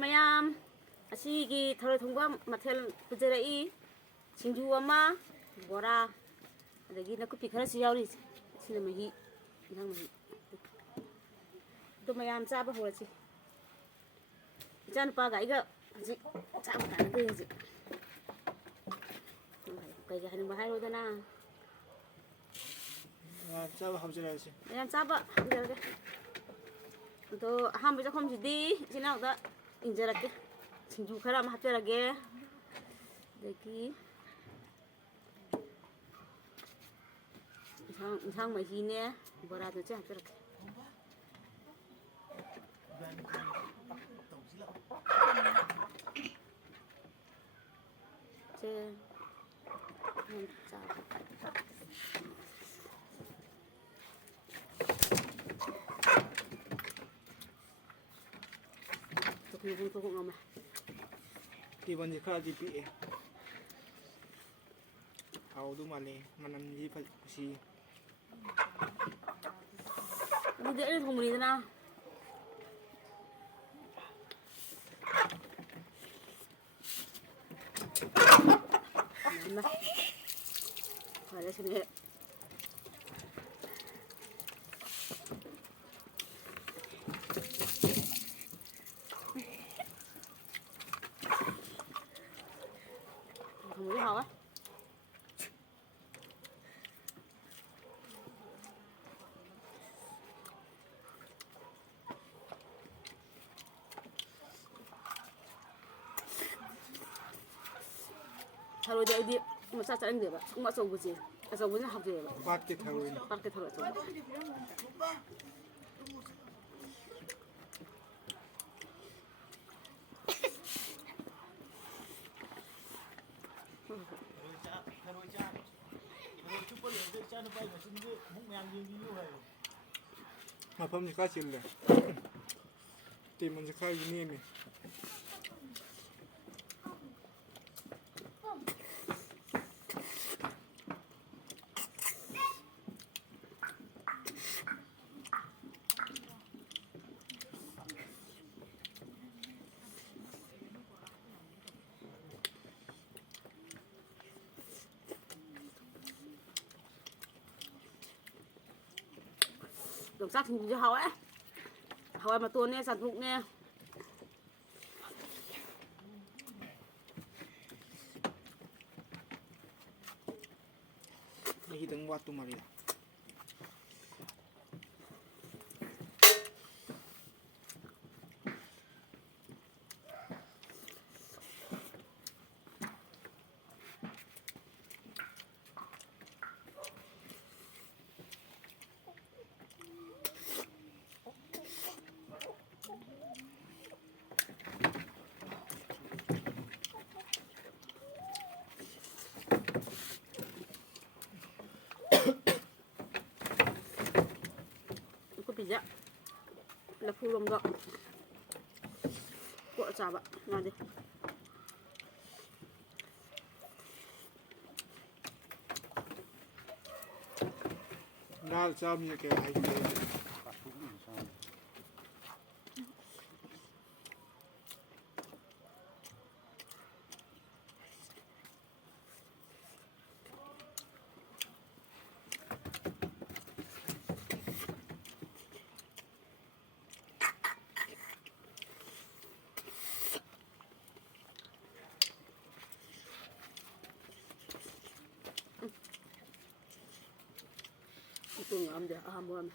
ꯃꯌꯥꯝ ꯑꯁꯤꯒꯤ ꯊꯔꯣꯏ ꯊꯣꯡꯕ ꯃꯊꯦꯜ ꯄꯨꯖꯔꯛꯏ ꯁꯤꯡꯖꯨ ꯑꯃ ꯕꯣꯔꯥ ꯑꯗꯒꯤ ꯅꯥꯀꯨꯞꯄꯤ ꯈꯔꯁꯨ ꯌꯥꯎꯔꯤ ꯁꯤꯅ ꯃꯍꯤ ꯏꯟꯖꯥꯡ ꯃꯍꯤ ꯑꯗꯨ ꯃꯌꯥꯝ ꯆꯥꯕ ꯍꯧꯔꯁꯤ ꯏꯆꯥꯅꯨꯄꯥꯒ ꯑꯩꯒ ꯍꯧꯖꯤꯛ ꯆꯥꯕ ꯇꯥꯟꯅꯗꯣꯏ ꯍꯧꯖꯤꯛ ꯀꯩꯀꯩ ꯍꯥꯏꯅꯤꯡꯕ ꯍꯥꯏꯔꯣꯗꯅ ꯆꯥꯕ ꯍꯧꯖꯔꯛꯑꯁꯤ ꯃꯌꯥꯝ ꯆꯥꯕ ꯍꯧꯖꯔꯒꯦ ꯑꯗꯣ ꯑꯍꯥꯟꯕ ꯆꯥꯛꯈꯨꯝꯁꯤꯗꯤ ꯏꯆꯤꯜ ꯏꯅꯥꯎꯗ ꯏꯟꯖꯔꯛꯀꯦ ꯁꯤꯡꯖꯨ ꯈꯔ ꯑꯃ ꯍꯥꯞꯆꯔꯒꯦ ꯑꯗꯒꯤ ꯏꯟꯁꯥꯡ ꯃꯍꯤꯅꯦ ꯕꯣꯔꯥꯗꯨ ꯏꯆꯦ ꯍꯥꯞꯆꯔꯛꯀꯦ ꯁꯦ ꯆꯥꯕ ꯉꯝꯃꯦ ꯇꯦꯕꯜꯁꯦ ꯈꯔꯗꯤ ꯄꯤꯛꯑꯦ ꯍꯥꯎꯗꯧ ꯃꯥꯜꯂꯦ ꯃꯅꯝꯁꯤ ꯈꯨꯁꯤ ꯑꯗꯨꯗꯤ ꯑꯩꯅ ꯊꯣꯡꯕꯅꯤꯗꯅ ꯐꯔꯦ ꯁꯤꯗꯤꯊꯣꯡꯕꯗꯤ ꯍꯥꯎꯋꯦ ꯊꯔꯣꯏꯗꯤ ꯑꯩꯗꯤ ꯃꯆꯥ ꯆꯥꯅꯤꯡꯗꯦꯕ ꯁꯨꯝ ꯑꯆꯧꯕꯁꯦ ꯑꯆꯧꯕꯁꯤꯅ ꯍꯥꯎꯖꯩꯑꯕ ꯄꯥꯠꯀꯤ ꯊꯔꯣꯏꯅꯤ ꯄꯥꯠꯀꯤ ꯊꯔꯣꯏ ꯑꯆꯧꯕ ꯃꯐꯝꯁꯤ ꯈꯔ ꯆꯤꯜꯂꯦ ꯇꯦꯕꯜꯁꯦ ꯈꯔ ꯅꯦꯝꯃꯤ ꯌꯣꯡꯆꯥꯛ ꯁꯤꯡꯖꯨꯁꯦ ꯍꯥꯎꯋꯦ ꯍꯋꯥꯏ ꯃꯇꯣꯟꯅꯦ ꯆꯥꯇ꯭ꯔꯨꯛꯅꯦ ꯃꯍꯤꯗꯪ ꯋꯥꯠꯇꯨ ꯃꯥꯜꯂꯤꯗ ꯅꯥꯀꯨꯞꯄꯤꯁꯦ ꯂꯐꯨꯔꯣꯝꯗ ꯀꯣꯠꯂ ꯆꯥꯕ ꯉꯥꯗꯤ ꯉꯥ ꯆꯥꯕꯁꯦ ꯀꯌꯥ ꯍꯩꯇꯦ ꯃꯇꯨꯡ ꯌꯥꯎꯔꯝꯗꯦ ꯑꯍꯥꯟꯕ ꯑꯣꯏꯔꯝꯃꯦ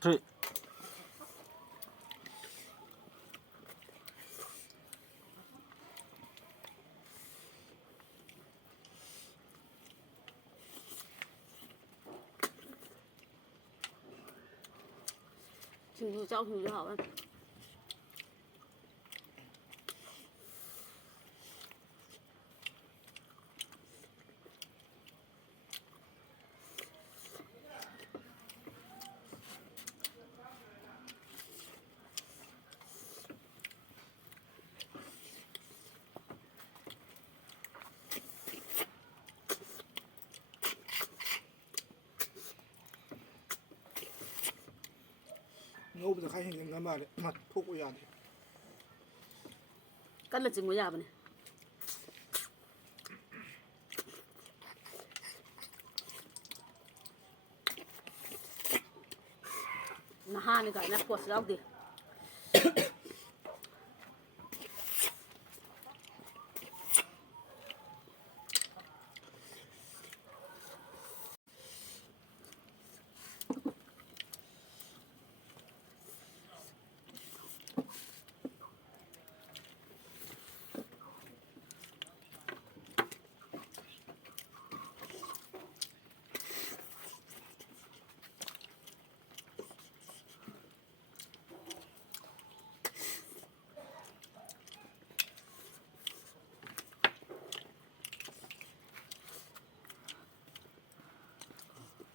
3. 진주 짜고 진주 하원. 너보다 가신 게 말이야. 맛 보고 해야 돼. 깔라진 거야 보네. 나 하니까 나 버스 나오게.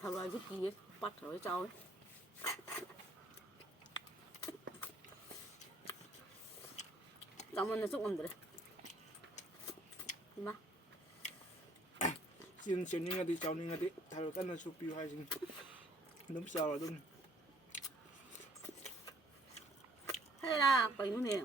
Thằng này giúp gì ấy, bắt rồi cháu ấy. Cháu mình giúp làm được. Mà. 지금 전ing아디 자우닝아디 다를 깐나 수비 하신 너무 싸워도 Hay là phải như này.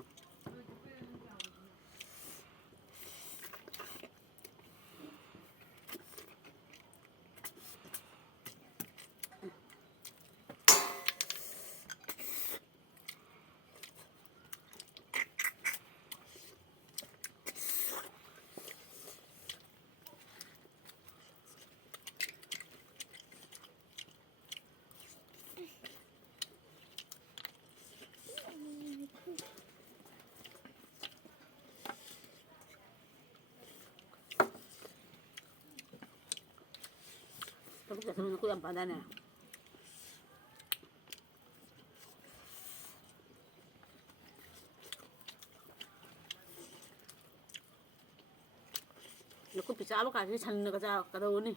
Tôi cũng sẽ nó ăn vào đây nè. Nó có bị sao cả cái chân nó ra cả đầu này.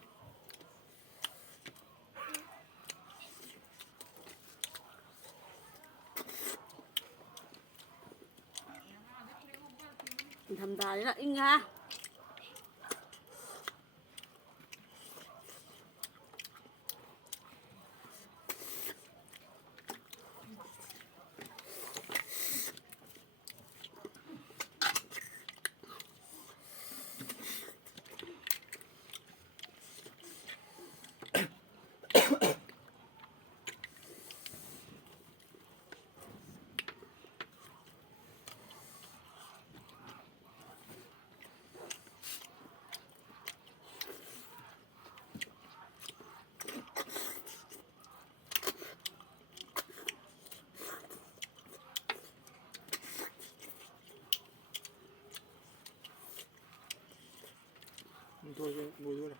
Thầm đà đấy là in ha. thôi ngồi thôi này.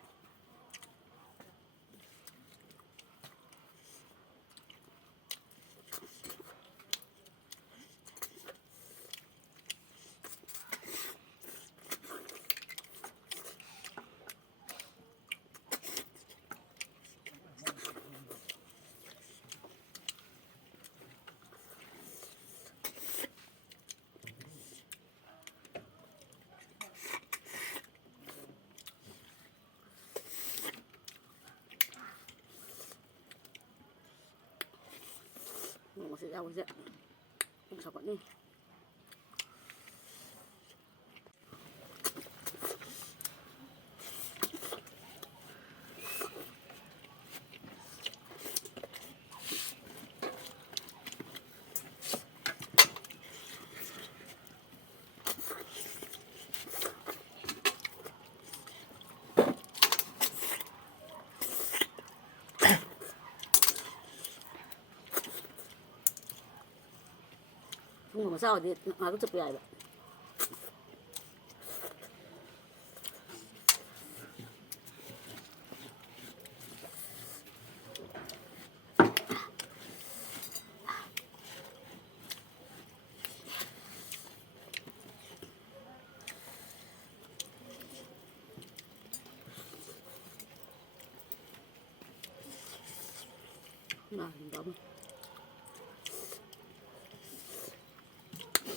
Nó sẽ ra một dạng. Không sao còn đi. ꯊꯨꯝꯒ ꯃꯆꯥ ꯑꯣꯏꯗꯤ ꯉꯥꯏꯍꯥꯛ ꯆꯠꯄ ꯌꯥꯏꯕ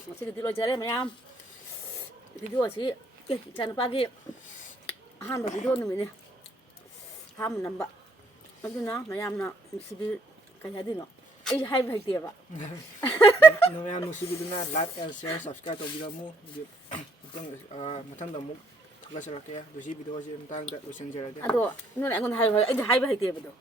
ꯉꯁꯤꯒꯤꯗꯤ ꯂꯣꯏꯖꯔꯦ ꯃꯌꯥꯝ video ꯑꯁꯤ ꯏꯆꯥꯅꯨꯄꯥꯒꯤ ꯑꯍꯥꯟꯕ ꯚꯤꯗꯤꯑꯣ ꯅꯨꯃꯤꯠꯅꯤ ꯑꯍꯥꯟꯕ ꯅꯝꯕ ꯑꯗꯨꯅ ꯃꯌꯥꯝꯅ ꯅꯨꯡꯁꯤꯕꯤ ꯀꯩ ꯍꯥꯏꯗꯣꯏꯅꯣ ꯑꯩꯁꯨ ꯍꯥꯏꯕ ꯍꯩꯇꯦꯕ ꯃꯌꯥꯝ ꯅꯨꯡꯁꯤꯕꯤꯗꯨꯅ ꯂꯥꯏꯛ ꯑꯦꯟ ꯁꯤꯌꯔ ꯁꯕꯁꯀ꯭ꯔꯥꯏꯕ ꯇꯧꯕꯤꯔꯝꯃꯨ ꯃꯊꯪꯗ ꯑꯃꯨꯛ ꯊꯥꯒꯠꯆꯔꯛꯀꯦ ꯑꯗꯣ ꯁꯤ ꯚꯤꯗꯤꯑꯣꯁꯤ ꯃꯇꯥꯡꯗ ꯂꯣꯏꯁꯤꯟꯖꯔꯒꯦ ꯑꯗꯣ ꯅꯣꯏꯅ ꯑꯩꯉꯣꯟꯗ ꯍꯥꯏꯌꯨ ꯑꯩꯗꯤ ꯍꯥꯏꯕ ꯍꯩꯇꯦꯕꯗꯣ